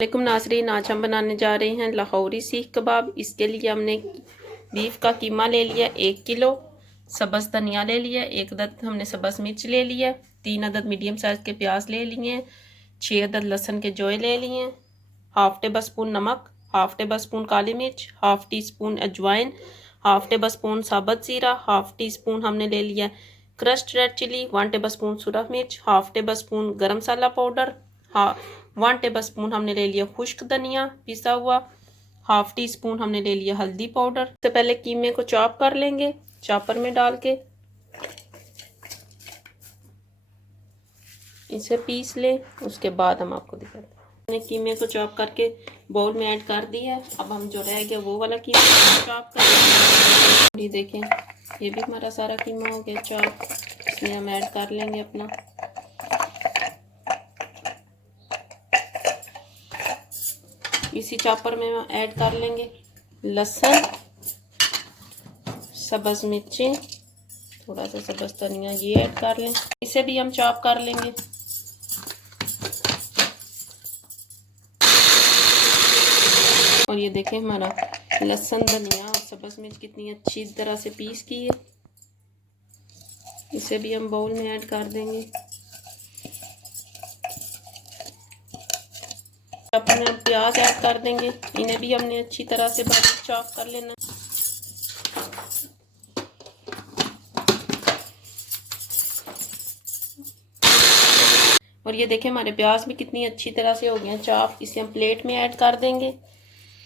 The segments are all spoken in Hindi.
वालेकुम नाज़रीन, आज हम बनाने जा रहे हैं लाहौरी सीख कबाब। इसके लिए हमने बीफ का कीमा ले लिया 1 किलो, सब्ज़ धनिया ले लिया, 1 अदद हमने सब्ज़ मिर्च ले लिया, 3 अदद मीडियम साइज़ के प्याज ले लिए, 6 अदद लहसुन के जोए ले लिए, हाफ़ टेबल स्पून नमक, हाफ़ टेबल स्पून काली मिर्च, हाफ़ टी स्पून अजवाइन, हाफ़ टेबल स्पून साबुत ज़ीरा, हाफ़ टी स्पून हमने ले लिया crushed red chili, 1 table spoon सूरख मिर्च, हाफ़ टेबल स्पून गरम मसाला पाउडर, 1 टेबल स्पून हमने ले लिया खुश्क धनिया पिसा हुआ, हाफ़ टी स्पून हमने ले लिया हल्दी पाउडर। सबसे पहले कीमे को चॉप कर लेंगे चॉपर में डाल के, इसे पीस ले। उसके बाद हम आपको दिखाते हैं। मैंने कीमे को चॉप करके बाउल में ऐड कर दिया है। अब हम जो रह गया वो वाला कीमा चॉप कर लेंगे। ये देखें, ये भी हमारा सारा कीमा हो गया चॉप। इसमें हम ऐड कर लेंगे अपना इसी चॉपर में हम ऐड कर लेंगे लहसुन, सब्ज़ मिर्चें, थोड़ा सा सब्ज़ धनिया, ये ऐड कर लें। इसे भी हम चॉप कर लेंगे। और ये देखें, हमारा लहसुन धनिया और सब्ज़ मिर्च कितनी अच्छी तरह से पीस की है। इसे भी हम बाउल में ऐड कर देंगे। चॉपर में हम प्याज ऐड कर देंगे। इन्हें भी हमने अच्छी तरह से बारीक चॉप कर लेना। और ये देखें, हमारे प्याज भी कितनी अच्छी तरह से हो गए हैं चॉप। इसे हम प्लेट में ऐड कर देंगे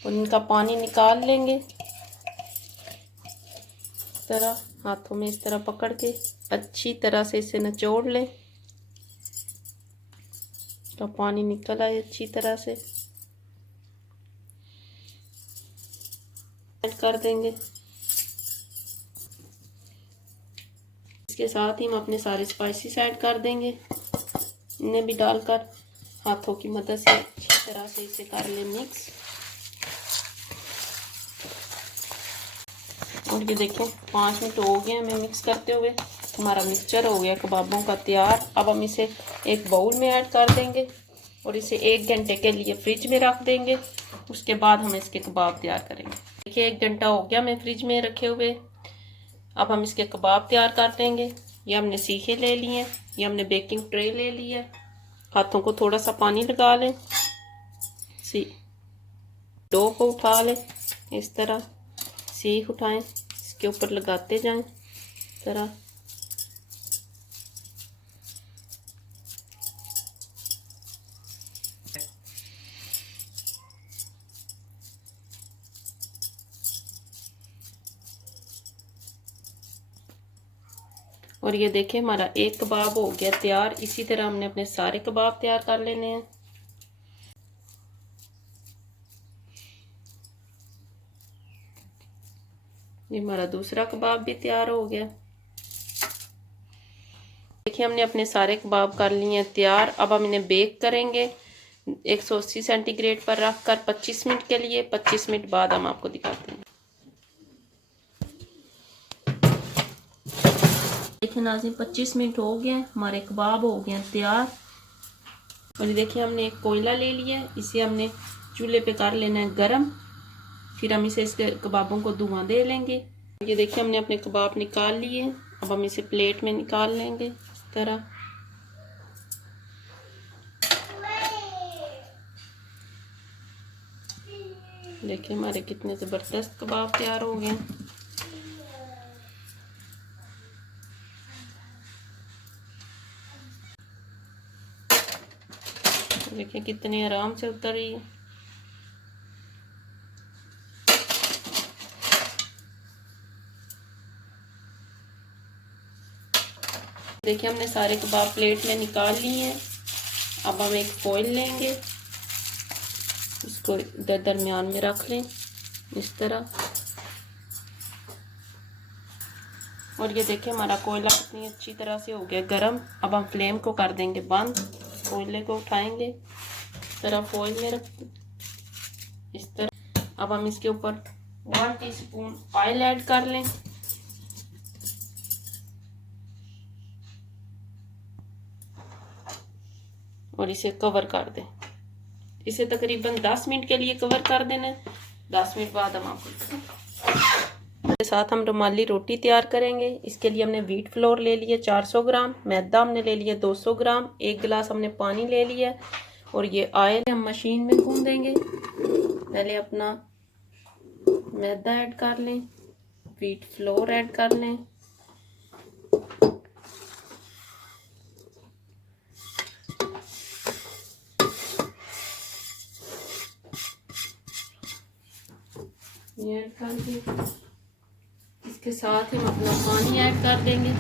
और इनका पानी निकाल लेंगे। इस तरह हाथों में इस तरह पकड़ के अच्छी तरह से इसे निचोड़ लें। तो पानी निकल आए अच्छी तरह से। ऐड कर देंगे। इसके साथ ही हम अपने सारे स्पाइसेस ऐड कर देंगे। इन्हें भी डालकर हाथों की मदद से अच्छी तरह से इसे कर लें मिक्स। और ये देखें, 5 मिनट हो गए हमें मिक्स करते हुए। हमारा मिक्सचर हो गया कबाबों का तैयार। अब हम इसे एक बाउल में ऐड कर देंगे और इसे 1 घंटे के लिए फ्रिज में रख देंगे। उसके बाद हम इसके कबाब तैयार करेंगे। देखिए, 1 घंटा हो गया हमें फ्रिज में रखे हुए। अब हम इसके कबाब तैयार कर देंगे। ये हमने सीखे ले लिए हैं, ये हमने बेकिंग ट्रे ले ली है। हाथों को थोड़ा सा पानी लगा लें, डो को उठा लें, इस तरह सीख उठाएं, इसके ऊपर लगाते जाएं इस तरह। और ये देखें, हमारा एक कबाब हो गया तैयार। इसी तरह हमने अपने सारे कबाब तैयार कर लेने हैं। ये हमारा दूसरा कबाब भी तैयार हो गया। देखिए, हमने अपने सारे कबाब कर लिए हैं तैयार। अब हम इन्हें बेक करेंगे 180 सेंटीग्रेड पर रखकर 25 मिनट के लिए। 25 मिनट बाद हम आपको दिखाते हैं। देखिए नाज़रीन, 25 मिनट हो गए, हमारे कबाब हो गए तैयार। और ये देखिए, हमने एक कोयला ले लिया, इसे हमने चूल्हे पे कर लेना है गरम। फिर हम इसे इसके कबाबों को धुआं दे लेंगे। ये देखिए, हमने अपने कबाब निकाल लिए। अब हम इसे प्लेट में निकाल लेंगे इस तरह। देखिए, हमारे कितने ज़बरदस्त कबाब तैयार हो गए। देखिए कितने आराम से उतर रही है। देखिए, हमने सारे कबाब प्लेट में निकाल लिए हैं। अब हम एक फॉइल लेंगे, इसको इधर दरमियान में रख लें इस तरह। और ये देखिए, हमारा कोयला कितनी अच्छी तरह से हो गया गरम। अब हम फ्लेम को कर देंगे बंद। कोयले को उठाएंगे इस तरह, फॉइल में रख इस तरह। अब हम इसके ऊपर 1 टीस्पून ऑयल ऐड कर लें। और इसे कवर कर दें इसे तकरीबन 10 मिनट के लिए कवर कर देना है। 10 मिनट बाद हम आपको के साथ हम रुमाली रोटी तैयार करेंगे। इसके लिए हमने व्हीट फ्लोर ले लिया 400 ग्राम, मैदा हमने ले लिया 200 ग्राम, 1 गिलास हमने पानी ले लिया और ये ऑयल हम मशीन में गूंद देंगे। पहले अपना मैदा ऐड कर लें, व्हीट फ्लोर ऐड कर लें, ये ऐड कर दिए। इसके साथ हम अपना पानी ऐड कर देंगे।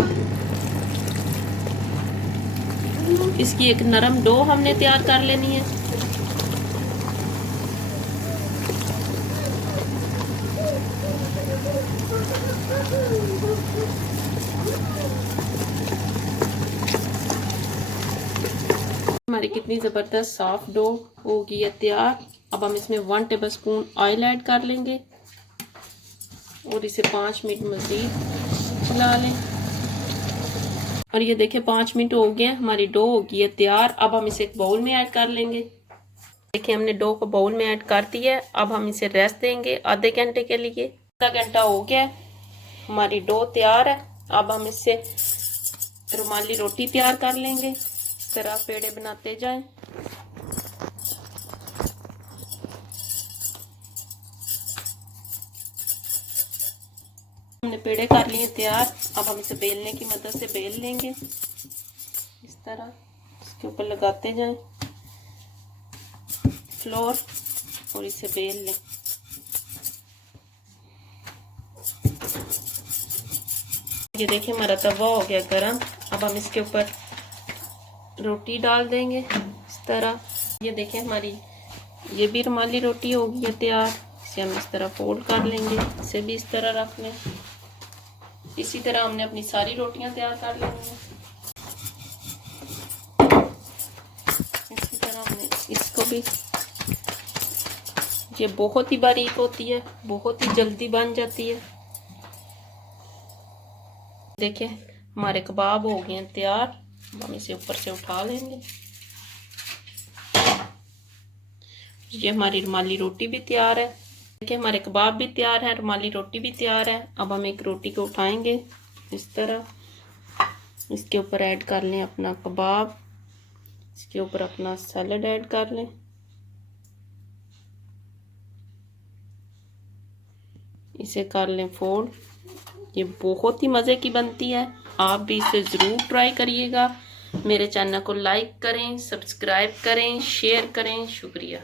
इसकी एक नरम डो हमने तैयार कर लेनी है। हमारी कितनी ज़बरदस्त सॉफ्ट डो होगी है तैयार। अब हम इसमें 1 टेबलस्पून ऑयल ऐड कर लेंगे और इसे 5 मिनट मज़ीद चला लें। और ये देखिए 5 मिनट हो गए, हमारी डो हो गई है तैयार। अब हम इसे एक बाउल में ऐड कर लेंगे। देखिए हमने डो को बाउल में ऐड कर दिया है। अब हम इसे रेस्ट देंगे आधे घंटे के लिए। आधा घंटा हो गया, हमारी डो तैयार है। अब हम इससे रुमाली रोटी तैयार कर लेंगे। इस तरह पेड़े बनाते जाएं। हमने पेड़े कर लिए तैयार। अब हम इसे बेलने की मदद से बेल लेंगे। इस तरह इसके ऊपर लगाते जाएं फ्लोर और इसे बेल लें। ये देखिए हमारा तवा हो गया गरम। अब हम इसके ऊपर रोटी डाल देंगे इस तरह। ये देखिए हमारी ये भी रुमाली रोटी हो गई है तैयार। इसे हम इस तरह फोल्ड कर लेंगे। इसे भी इस तरह रख लें। इसी तरह हमने अपनी सारी रोटियां तैयार कर लेनी है। इसी तरह हमने इसको भी, ये बहुत ही बारीक होती है, बहुत ही जल्दी बन जाती है। देखिए हमारे कबाब हो गए हैं तैयार। हम इसे ऊपर से उठा लेंगे। ये हमारी रुमाली रोटी भी तैयार है। देखिए हमारे कबाब भी तैयार है, रुमाली रोटी भी तैयार है। अब हम एक रोटी को उठाएंगे इस तरह, इसके ऊपर ऐड कर लें अपना कबाब, इसके ऊपर अपना सैलड ऐड कर लें। इसे कर लें फोल्ड। ये बहुत ही मज़े की बनती है। आप भी इसे ज़रूर ट्राई करिएगा। मेरे चैनल को लाइक करें, सब्सक्राइब करें, शेयर करें। शुक्रिया।